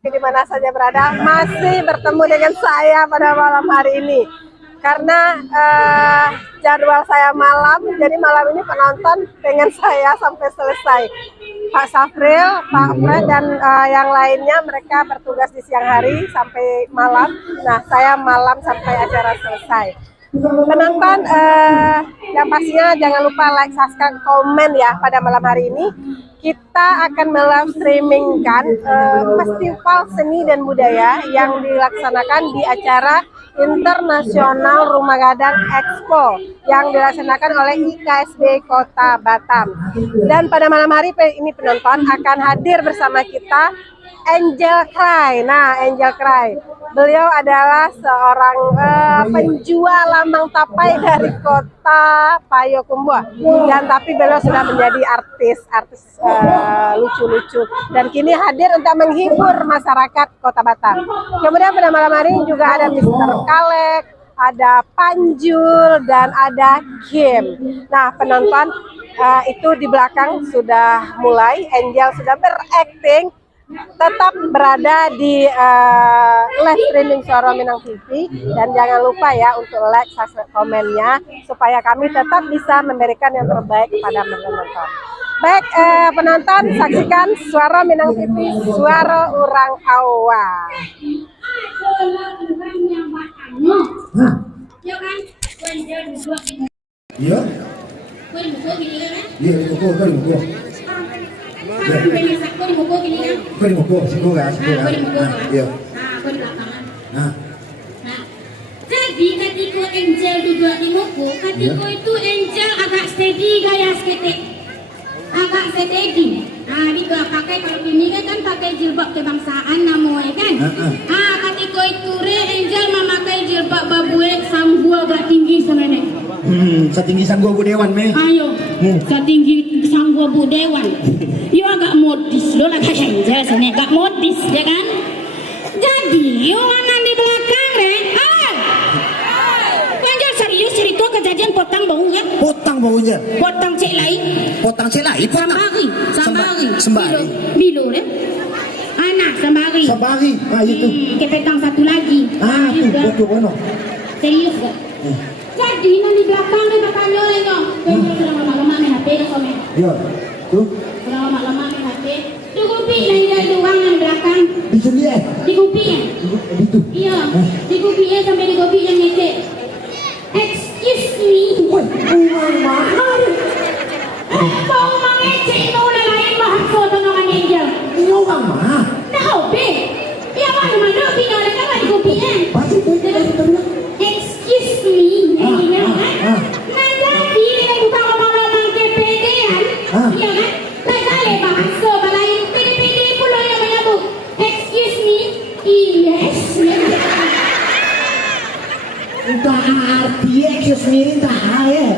di mana saja berada, masih bertemu dengan saya pada malam hari ini. Karena jadwal saya malam, jadi malam ini penonton dengan saya sampai selesai. Pak Safril, Pak Fred, dan yang lainnya mereka bertugas di siang hari sampai malam. Nah, saya malam sampai acara selesai. Penonton, yang pastinya jangan lupa like, subscribe, komen ya pada malam hari ini. Kita akan melive streamingkan festival seni dan budaya yang dilaksanakan di acara Internasional Rumah Gadang Expo yang dilaksanakan oleh IKSB Kota Batam. Dan pada malam hari ini penonton akan hadir bersama kita Angel Cry. Nah, Angel Cry, beliau adalah seorang penjual lambang tapai dari kota Payakumbuh, dan tapi beliau sudah menjadi artis lucu-lucu dan kini hadir untuk menghibur masyarakat Kota Batam. Kemudian pada malam hari juga ada Mr. Kalek, ada Panjul, dan ada Kim. Nah, penonton, itu di belakang sudah mulai, Angel sudah berakting. Tetap berada di live streaming Suara Minang TV, dan jangan lupa ya untuk like, subscribe, komennya supaya kami tetap bisa memberikan yang terbaik kepada penonton. Baik, penonton, saksikan Suara Minang TV, suara orang Awa. Iya. Iya, kau di muka siku kan? Iya. Nah. Jadi ketika Angel duduk di muka, ketika itu Angel agak steady gaya skate, agak steady. Nah, dia pakai kalau ini kan pakai jilbab kebangsaan namanya kan. Ketika itu Angel memakai jilbab babuek sambua agak tinggi sebenarnya. Setinggi sanggua Bu Dewan me. Ayo, setinggi sanggua Bu Dewan. Yo agak modis, lo lagi Angel sana, agak modis ya kan. Jadi orang di belakang Angel serius cerita kejadian potang bau kan? Potang baunya. Potang cek lain. Potang celai. Sembari. Bilo deh. Anak sembari. Sembari. Itu. Kepetang satu lagi. Tuh, betul ono. Serius gak? Jadi nanti belakang nih bertanya lagi. Sudah lama-lama main HP ke komen. Iya. Tuh. Sudah lama-lama main HP. Di kopi yang di ruangan belakang. Di sini ya? Di kopi ya? Itu. Iya. Di kopi ya sampai di kopi yang ngecek. Excuse me. Uang mahal. Mau mengecek itu udah lain bahasa dengan Angel. Ini uang mahal. Nah, hobi. Ya mana tinggal dekat di kopi ya. Pasti tuh. Excuse me. Angel kan? Nah, jadi dia bukan ngomong-ngomong kepedean. Iya kan? Nah, kali bahasa balai pede-pede pula yang menyebut. Excuse me. Yes. Entah arti excuse me entah ya.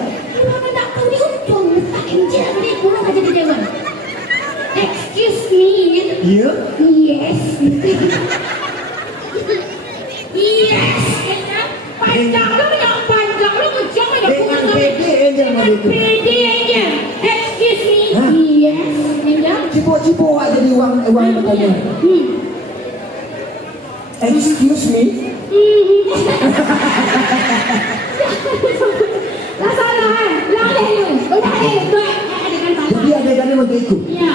Tak tahu ni untung tak Angel ni pulang aja di jalan. Excuse me. Iya. Yes. Yes. Panjang lu yang panjang lu kejam ada Dengan PD Angel mah itu. pede aja. Excuse me. Yes. Angel. Cipo-cipo aja di uang bertanya. Excuse me. Lah salah kan? Lah lu. Udah deh. Jadi adegannya begitu. Ya.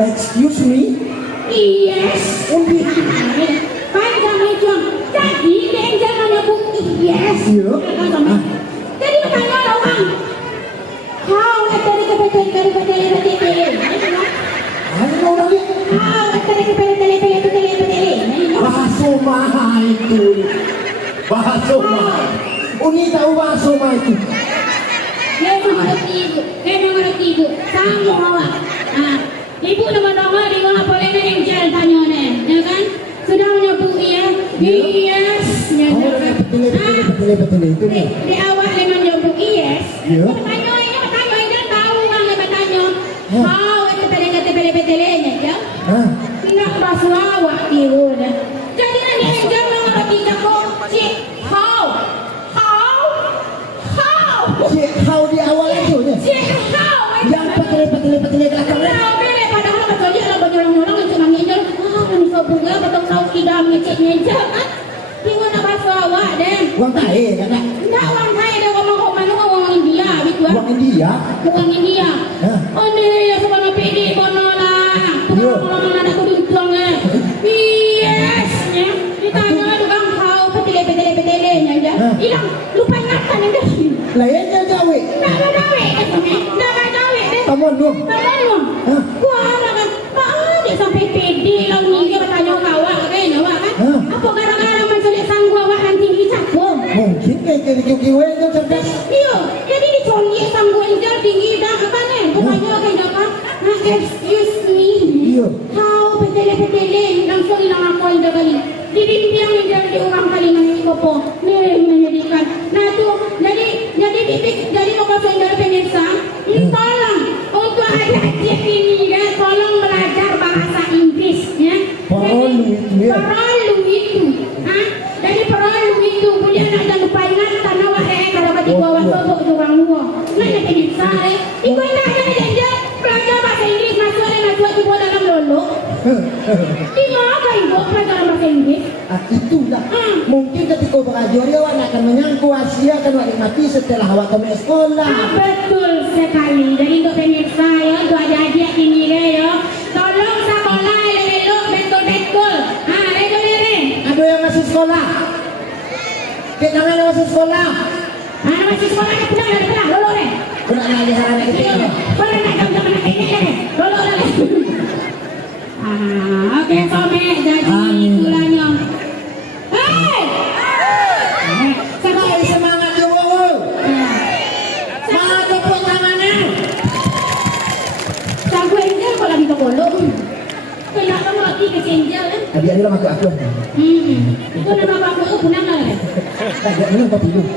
Excuse me. Yes. Panjang itu. Jadi dia Angel menyebut yes. Iya. Jadi bertanya orang. How tadi Hanya orang dia. Bahasa mahal itu. Bahasa mahal. Uni tahu bahasa mahal itu. Memang ngerti ibu. Sanggup awak. Ibu nama-nama di mana boleh Angel tanya nih, ya kan? Sudah menyebut iya. Yes. Betul itu. Di awal dia menyebut yes. Iya. Tanya Angel tahu orang dia bertanya. How itu pele-pele-pele-pele-nya ya? Tidak bahasa awak dia. Jadi nanti Angel mengerti kok. How? How di awal itu ya? Yang petele belakang. Padahal betul dia kalau baju orang-orang itu namanya Angel. bunga potong tahu kidam ngeceknya kan. Gimana bahasa awak deh? Uang tahe kata. Enggak orang kaya dia ngomong mana ngomong India gitu kan. Uang India. Bukan India. Hah? Oh nih ya sebenarnya PD kono lah. Yo. Kalau ada kudung yes, ya. Ditanya tukang kau petele nya aja. Hah? Hilang lupa ingatan yang dah. Lain dia gawe. Nggak ada gawe, nggak ada gawe deh. Tamuan lu. Tahu Hah? gua orang kan, Pak dia sampai PD lah ni dia bertanya kawak kan, awak kan? Hah? Apa gara-gara menculik sang gua awak tinggi cakung? Mungkin kayak kiwe itu cerdas. Iya, jadi dicolok sang gua injal tinggi dah apa nih? Pokoknya kayak apa? Nah, excuse me. Iya. Kau petele langsung hilang aku indah kali. Di bimbing injal di orang kali nangis kopo. Nih menyedihkan. Nah tuh, jadi mau kasih injal pemirsa. Tolong untuk adik-adik ini ya, tolong belajar bahasa Inggris ya. Perlu itu ya. Perlu itu. Hah? Jadi perlu itu. Kemudian ada lupa ingatan awak kalau bagi bawa sobok tu orang luar. Mana pemirsa Iku enak dia belajar bahasa Inggris masuk tu dalam lolo. Tinggal apa ibu belajar bahasa Inggris? Itulah. Mungkin ketika belajar dia awak akan menyangku Asia akan nikmati setelah awak kembali sekolah. Betul sekali. Jadi untuk pemirsa ya, untuk adik-adik ini ya, tolong sekolah elok betul-betul. Ada yang masih sekolah. Kita yang masih sekolah. Masih sekolah ni pulang lolo deh. Kena lagi harap kita. Boleh nak jam-jam nak ini deh. Lolo dah. Okey somek jadi itulahnya. Hei! Sekali semangat yo. Semangat tepuk tangannya. Sang enjel kalau lagi kebolong. Kenapa mati ke enjel kan? Adik-adik lah masuk aku. Itu nama aku punang lah. Tak ada minum kopi dulu.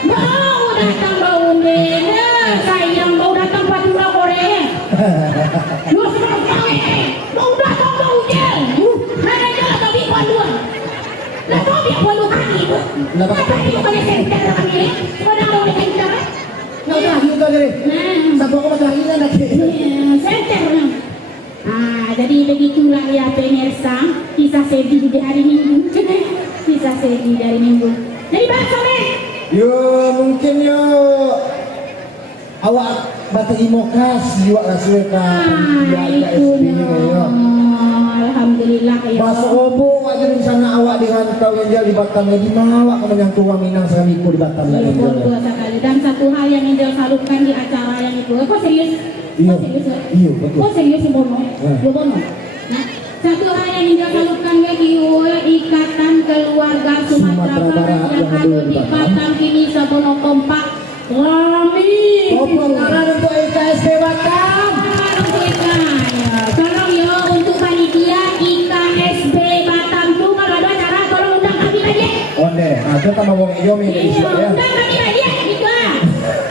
Mau datang bau nena, sayang mau datang Fatura Korea. Lu semua tahu mau datang bau gel. Nada jalan tapi paluan. Lah kau biar palu kaki tu. Tapi kalau center kami, pada orang center. Nggak usah gitu deh. Satu aku macam ini lagi. Center. Jadi begitulah ya pemirsa kisah sedih di hari Minggu. Kisah sedih dari Minggu. Jadi bahasa deh. Yo mungkin yo awak batu imokas juga rasa Itu yo. Alhamdulillah ya. Bahasa obo aja di sana awak dengan kau yang di Batam lagi awak kamu yang tua Minang Samiku di Batam lagi. Betul sekali. Dan satu hal yang Angel salurkan di acara yang itu. Kok serius? Iya. Kok serius? Iya betul. Kok serius Bono? Yo Bono. Nah, satu hal yang Angel salurkan lagi Ikatan Keluarga Sumatera Barat yang ada di Batam kini sebono kompak. Rami. Tepuk tangan untuk IKSP Batam. Untuk tolong ya untuk panitia IKSB Batam tu kalau ada acara tolong undang kami lagi. Onde, kita mau ngomong iyo mi Iya, undang kami lagi gitu ah.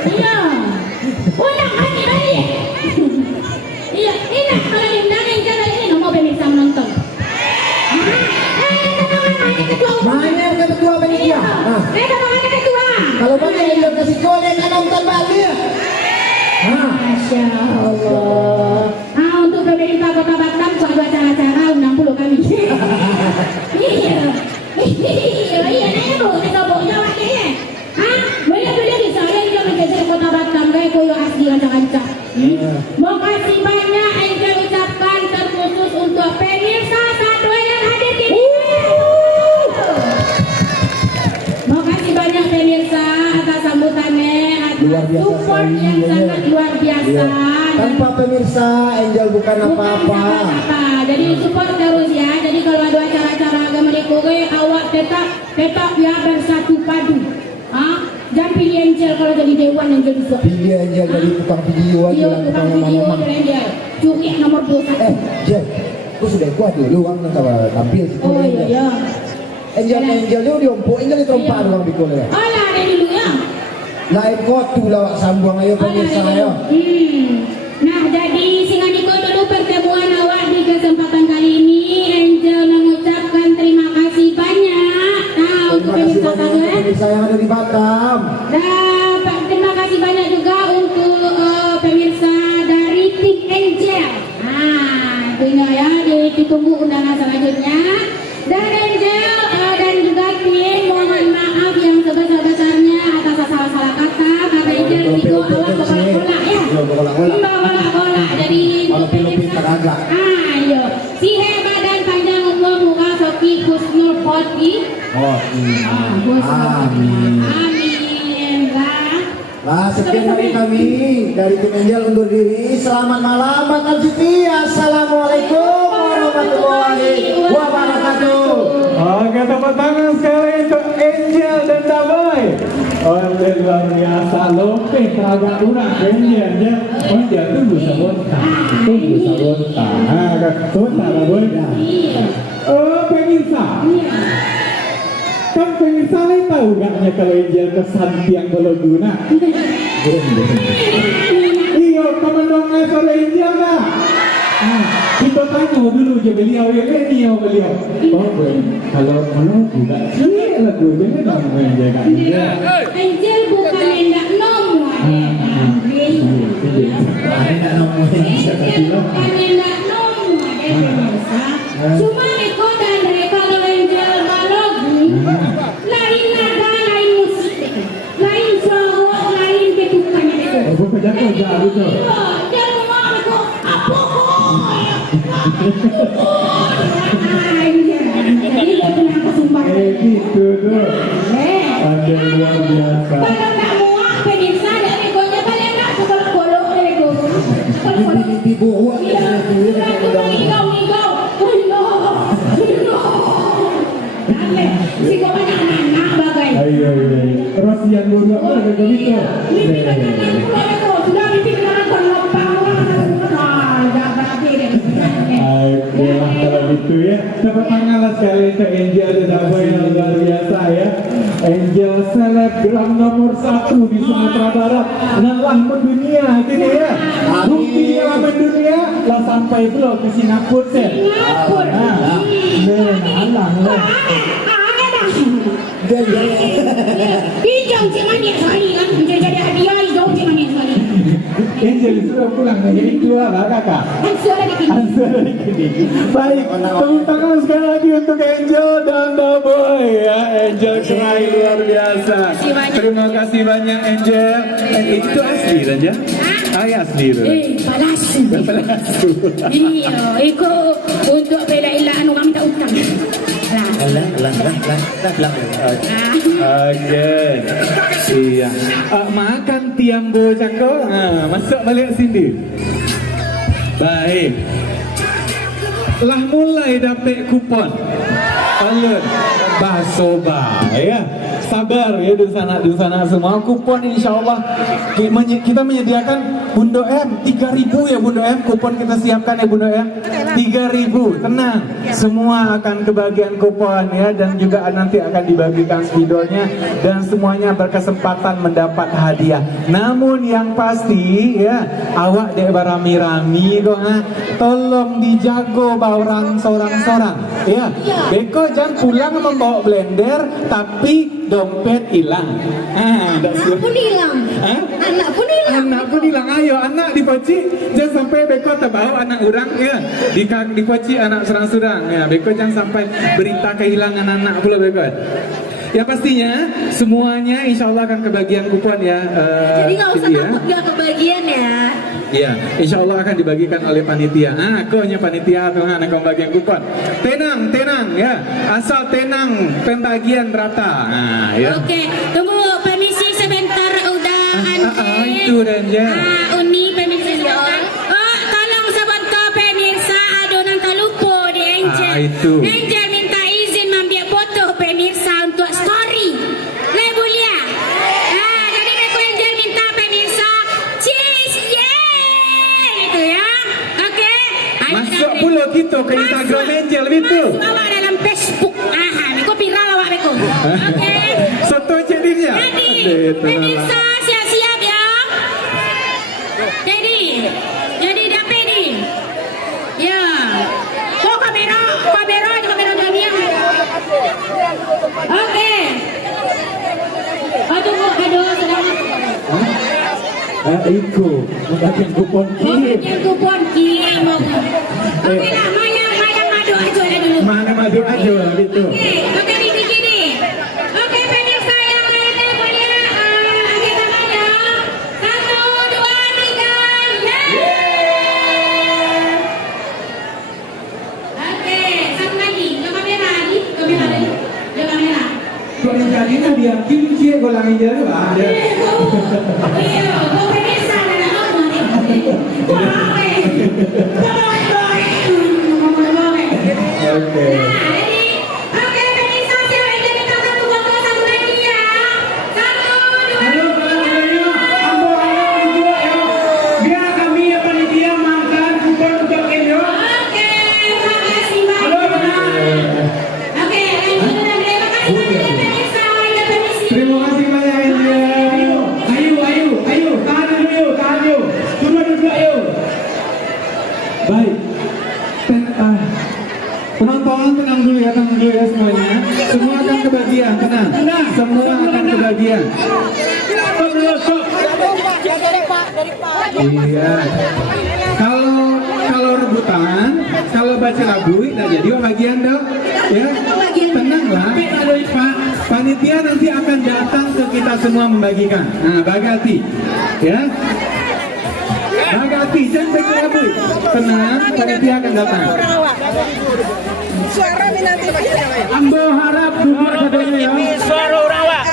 Iya. Undang kami lagi. Iya, ini kalau diundang Angel ini nomor pemirsa menonton. Mana yang ketua panitia? Ketua. Kalau banyak yang kasih golek kan nonton balik. Masya Allah. Untuk pemerintah Kota Batam kok ada acara-acara undang puluh kami. Iya. Iya, nanya tuh, kita bawa jawab ya. Boleh di saya juga menjadi Kota Batam kayak koyo asli rancang-rancang. Mau kasih banyak Angel ucapkan terkhusus untuk pemirsa satu yang hadir di sini. Mau kasih banyak pemirsa atas sambutannya, Luar biasa support sekali, yang ya. sangat luar biasa. Tanpa pemirsa Angel bukan apa-apa. Jadi support terus ya. Jadi kalau ada acara-acara agama di Korea, awak tetap ya bersatu padu. Jangan pilih Angel kalau jadi dewan Angel bisa. Pilih Angel jadi tukang video aja Iya, lah tukang tukang video mana-mana. jadi Angel. Curi nomor 2. Jel, aku sudah kuat dulu kan kalau tampil situ. Oh iya. Angel dia diompok Angel di trompa Iya. doang bikul ya. Alah, ada dulu ya. Lain kotu lawak sambung ayo pemirsa ayo. Nah, jadi singaniko dulu pertemuan awak di kesempatan kali ini. Angel mengucapkan terima kasih banyak. Untuk Terima kasih pemirsa banyak kami. untuk pemirsa yang ada di Batam. Dan terima kasih banyak juga untuk pemirsa dari tim Angel. Itu ya, ditunggu undangan selanjutnya. Dan Angel dan juga tim mohon maaf yang sebesar-besarnya atas salah-salah kata. Karena Angel itu awak bola ya. Bola jadi Lupin teragak. ayo. Si hebat dan panjang umur muka Soki Husnul Khoti. Oh, Amin. Amin. Lah, sekian dari kami dari tim Angel undur diri. Selamat malam, makan setia. Assalamualaikum warahmatullahi wabarakatuh. Oke, tepuk tangan sekali untuk Angel dan Damai. Oh, luar biasa loh. Teragak kurang Angel ya. Oh, dia tunggu sebentar. Sebentar boy. Oh, pemirsa. Kan pemirsa lain tahu gaknya kalau Angel ke Santiang Baloguna? Iya, kemendongnya sore Angel dah. Kita tanya dulu je beliau beliau. Oh, kalau juga sih lagu jangan dong main jaga dia. Angel bukan hendak nomor. Ada nomor Angel bukan hendak nomor. Cuma Eko dan Reka kalau Angel balogu, lain nada, lain musik, lain suara, lain ketukannya Eko. Aku kerja betul. Jangan ngomong Eko, apa kok? Jadi gak punya kesumbang. Gitu tuh. Ada luar biasa. Kalau tak muak pemirsa dari Ekonya paling tak kolok-kolok dari Eko. di buah Si kau banyak anak bagai. Ayo. Terus yang dua ada begitu. Mimpi kenangan pulau Eko sudah mimpi kenangan terlopang orang. Dah berarti deh. Oke lah kalau gitu ya. Tepuk tangan lah sekali untuk Angel dan Damai yang luar biasa ya. Angel selebgram nomor 1 di Sumatera Barat. Nalah mendunia gitu ya. Buktinya lah mendunia lah sampai belum ke Singapura sih. Singapura. Alang lah. Hijau cik manis sekali kan. Jadi hadiah hijau cik manis sekali. Angel sudah pulang jadi dua lah kakak. Suara dikit. Baik, tepuk tangan sekali lagi untuk Angel dan Damai ya. Angel Kerai luar biasa. Terima kasih banyak Angel. Itu asli Raja? Asli tu. Palasu. Iya, Eko untuk bela ilah anu kami tak utang. Lah. Okey. Iya. Makan tiambo cakap. Masuk balik sini. Baik. Lah mulai dapat kupon. Alert. Bakso ya. Sabar ya di sana semua. Kupon insya-Allah kita menyediakan Bundo M 3.000 ya Bundo M. Kupon kita siapkan ya Bundo M 3.000. Tenang, semua akan kebagian kupon ya dan juga nanti akan dibagikan spidolnya dan semuanya berkesempatan mendapat hadiah. Namun yang pasti ya awak dek barami-rami kok tolong dijago orang sorang-sorang ya. Beko jangan pulang membawa blender tapi dompet hilang. Anak pun hilang. Anak pun hilang. Anak pun hilang. Ayo anak dipoci. Jangan sampai beko terbawa anak orang ya. Dipoci anak serang-serang ya. Beko jangan sampai berita kehilangan anak pula beko. Ya pastinya semuanya insya Allah akan kebagian kupon ya. Jadi nggak usah takut nggak kebagian ya. Iya, insya Allah akan dibagikan oleh panitia. Kau hanya panitia tuh anak bagian kupon. Tenang ya. Asal tenang, pembagian rata. Ya. Oke, tunggu permisi sebentar udah Andi. Itu dan ya. Uni permisi sebentar. Tolong sebentar pemirsa adonan terlupa di Angel. Itu. Angel minta izin ambil foto pemirsa untuk story. Boleh? Jadi aku Angel minta pemirsa cheese, gitu ya. Oke. Masuk pula gitu ke Instagram Angel itu. Masuk awak dalam Facebook. Aku viral awak aku. Oke. Soto cek dirinya. Jadi, pemirsa siap-siap ya. Jadi dapat ni. Ya. Oh kamera jamiah. Oke. Aduh, selamat. Itu, membagian kupon kirim. Kupon kirim. Oke lah, mayang madu aja dulu. Mana maju aja gitu. Oke, di sini. Oke, pemirsa yang lainnya boleh angkat tangannya. 1, 2, 3, yeay! Oke, satu lagi. Ke kamera nih, ke kamera. Kok yang tadi tuh dia kimchi golang aja tuh ada. Iya, kok pemirsa ada apa nih? Oke. Oke, pemirsa siapa yang jadi kakak tuh foto satu lagi ya. 1, 2, Halo, ambo juga ya. Biar kami ya panitia makan kupon untuk Indo. Oke, makasih banyak. Halo, benar. Oke, lanjut dan terima kasih banyak pemirsa. Ya, permisi. Terima kasih banyak Angel. Ayo, tahan yuk. Duduk yuk. Baik. Penonton tenang dulu ya semuanya. Semua akan kebagian, tenang. Semua akan kebagian. Iya. Kalau rebutan, kalau baca lagu, tidak jadi bagian dong. Ya, tenanglah. Pak, panitia nanti akan datang ke kita semua membagikan. Nah, bagati, ya. Bagati, jangan berkelabu. Tenang, panitia akan datang. Suara mi nanti bagaimana? Ambo harap duduk saja ya. Suara orang awak.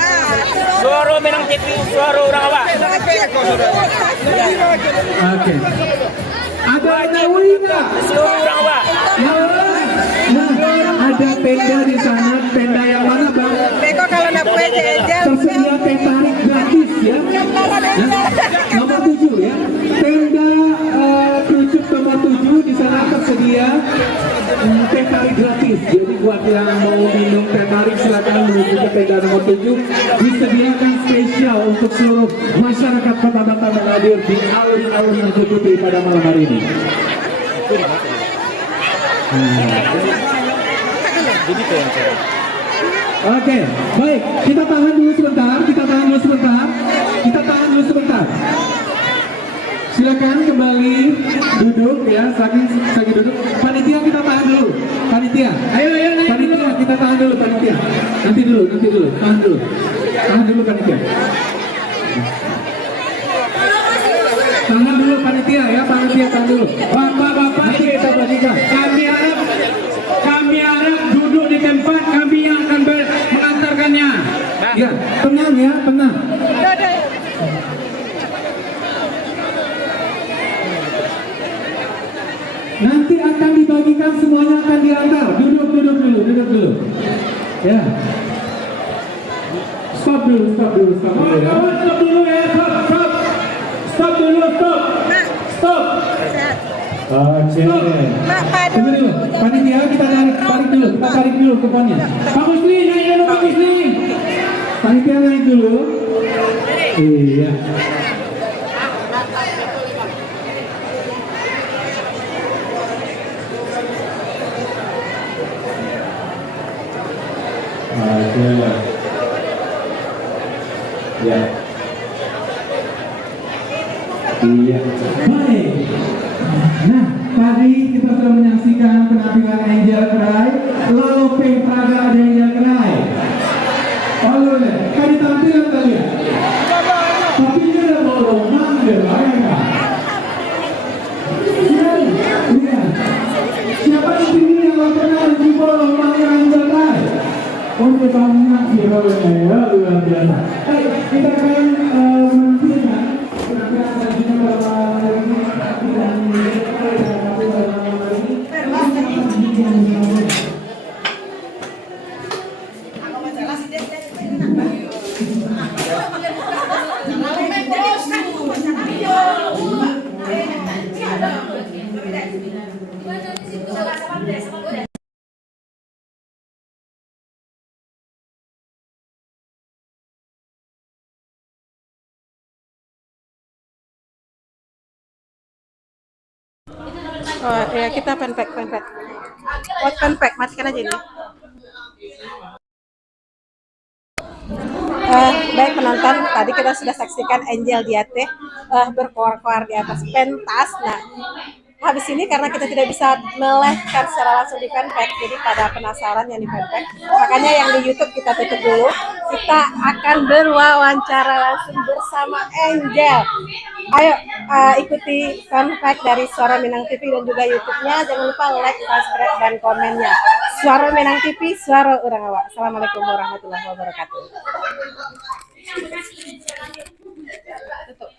Suara menang TV, suara orang awak. Oke. Ada Nawi nggak? Suara orang awak. Nah, ada tenda di sana. Tenda yang mana bang? Beko kalau nak kue jejel. Tersedia teh tarik gratis ya. Nomor 7 ya. Tenda kerucut nomor 7 di sana tersedia teh tarik gratis. Jadi buat yang mau minum teh tarik silakan menuju ke tenda nomor 7. Disediakan spesial untuk seluruh masyarakat Kota Batam yang hadir di alun-alun Mangku Putri pada malam hari ini. Oke, baik. Kita tahan dulu sebentar. Silakan kembali duduk ya, saking duduk. Panitia kita tahan dulu. Panitia. Ayo. Panitia kita tahan dulu panitia. Nanti dulu. Tahan dulu panitia. Tahan dulu panitia ya, tahan dulu. Bapak-bapak nanti kita bagikan. Kami harap duduk di tempat, kami yang akan mengantarkannya. Ya, tenang. Nanti akan dibagikan, semuanya akan diantar. Duduk dulu. Ya. Stop dulu. Stop dulu. Oke. Tunggu dulu. Panitia kita tarik dulu kuponnya. Pak Musli, naik dulu Pak Musli. Panitia naik dulu. Iya. Oke. Ya. Iya. Baik. Nah, tadi kita sudah menyaksikan penampilan Angel Cry. Lalu Praga ada Angel Cry. Lalu kan ditampilkan tadi ya. Tapi dia ada bolongan deh, ya. Siapa di sini yang gak pernah menjibol lomangnya Angel Cry? Oh, dia banyak viral-nya ya, luar biasa. Baik, kita akan menentukan penampilan selanjutnya pada malam hari ini. Oh ya, kita penpack. Buat penpack, matikan aja ini. Baik penonton, tadi kita sudah saksikan Angel Diate berkoar-koar di atas pentas. Nah, habis ini karena kita tidak bisa melive-kan secara langsung di fanpage, jadi pada penasaran yang di fanpage, makanya yang di YouTube kita tutup dulu. Kita akan berwawancara langsung bersama Angel. Ayo ikuti fanpage dari Suara Minang TV dan juga YouTube-nya. Jangan lupa like, subscribe, dan komennya. Suara Minang TV, suara orang awak. Assalamualaikum warahmatullahi wabarakatuh. Tutup.